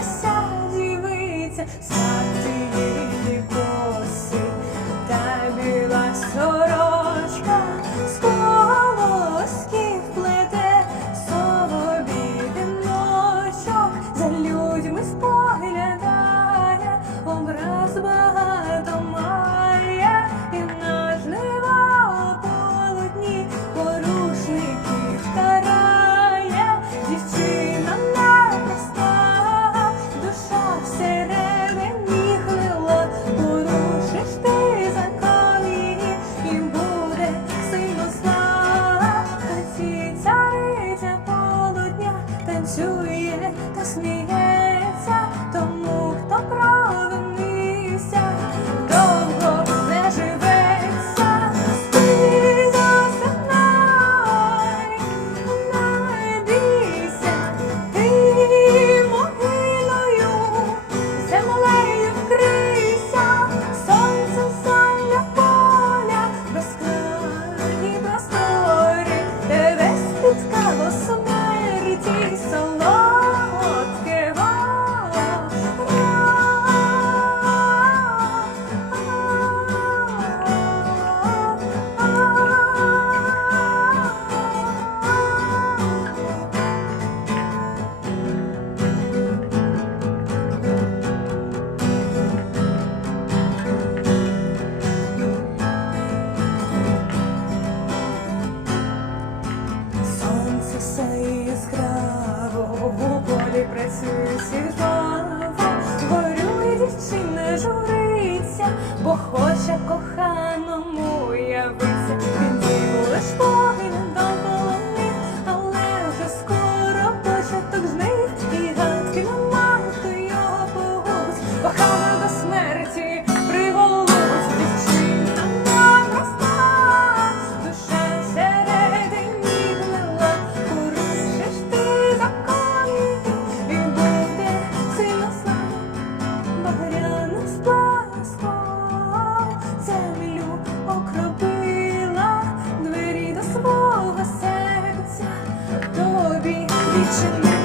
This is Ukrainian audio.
Втомилася se, se It's a